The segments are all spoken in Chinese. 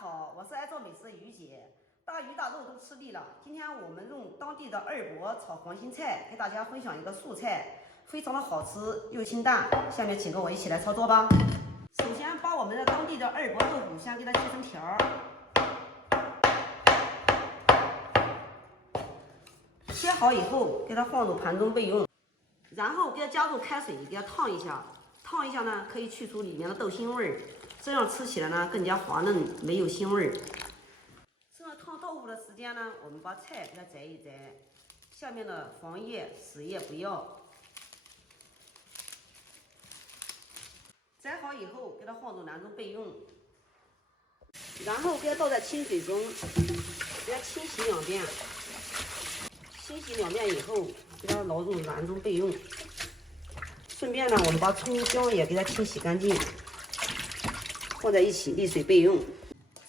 好，我是爱做美食的于姐。大鱼大肉都吃腻了，今天我们用当地的二伯炒黄心菜，给大家分享一个素菜，非常的好吃又清淡。下面请跟我一起来操作吧。首先把我们的当地的二伯豆腐先给它切成条儿，切好以后给它放入盘中备用，然后给它加入开水，给它烫一下。烫一下呢，可以去除里面的豆腥味儿，这样吃起来呢更加滑嫩，没有腥味儿。趁着烫豆腐的时间呢，我们把菜给它摘一摘，下面的黄叶、死叶不要。摘好以后，给它放入篮中备用，然后给它倒在清水中，给它清洗2遍。清洗2遍以后，给它捞入篮中备用。顺便呢，我们把葱姜也给它清洗干净，放在一起沥水备用。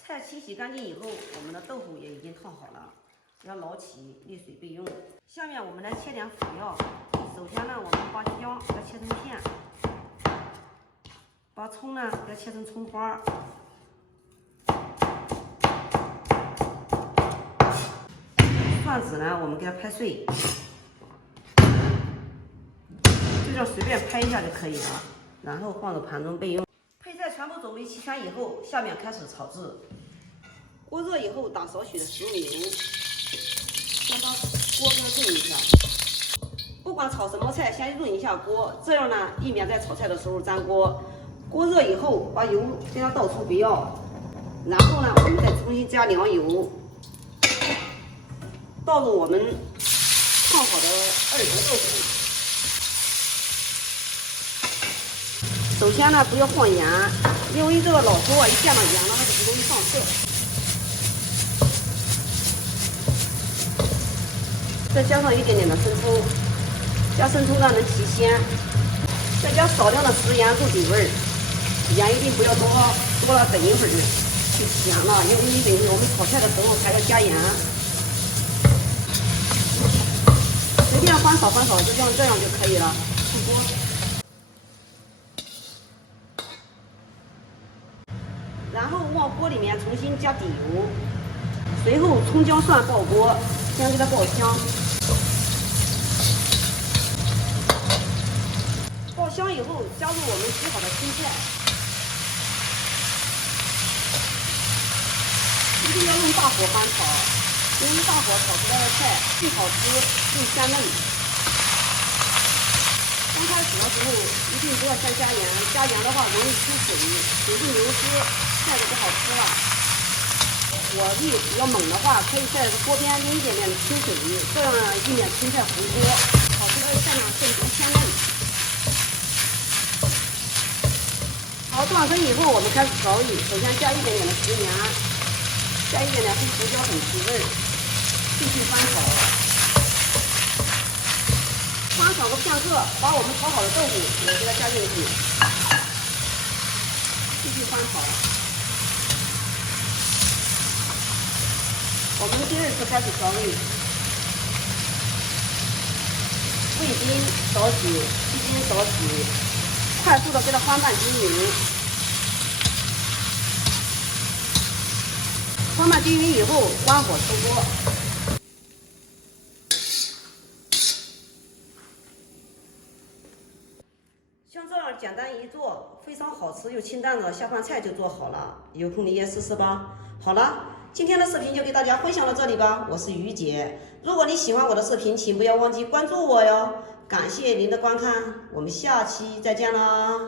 菜清洗干净以后，我们的豆腐也已经烫好了，给它捞起沥水备用。下面我们来切点辅料。首先呢，我们把姜给它切成片，把葱呢给它切成葱花，蒜子呢我们给它拍碎。就这样随便拍一下就可以了，然后放入盘中备用。配菜全部准备齐全以后，下面开始炒制。锅热以后，打少许的食用油，先把锅给它润一下。不管炒什么菜，先润一下锅，这样呢，避免在炒菜的时候粘锅。锅热以后，把油给它倒出不要，然后呢，我们再重新加凉油，倒入我们烫好的二伯豆腐。首先呢，不要放盐，因为这个老头啊，一见到盐了，他就不容易上色。再加上一点点的生抽，加生抽呢能提鲜。再加少量的食盐入底味儿，盐一定不要多，多了等一会儿就咸了，因为我们炒菜的时候还要加盐。随便翻炒翻炒，就像这样就可以了。出锅。然后往锅里面重新加底油，随后葱姜蒜爆锅，先给它爆香。爆香以后，加入我们洗好的青菜，一定要用大火翻炒，因为大火炒出来的菜既好吃又鲜嫩。刚开始的时候一定不要先加盐，加盐的话容易出水，水分流失，菜就不好吃了。火力比较猛的话，可以在锅边淋一点点清水，这样呢避免青菜糊锅，炒出来的菜呢更加鲜嫩。好，断生以后我们开始调理，首先加一点点的食盐，加一点点黑胡椒粉提味，继续翻炒。翻炒个片刻，把我们炒好的豆腐也给它加进去，继续翻炒。我们第2次开始调味，味精少许，鸡精少许，快速的给它翻拌均匀。翻拌均匀以后，关火出锅。像这样简单一做，非常好吃又清淡的下饭菜就做好了，有空你也试试吧。好了，今天的视频就给大家分享到这里吧，我是于姐。如果你喜欢我的视频，请不要忘记关注我哟。感谢您的观看，我们下期再见啦。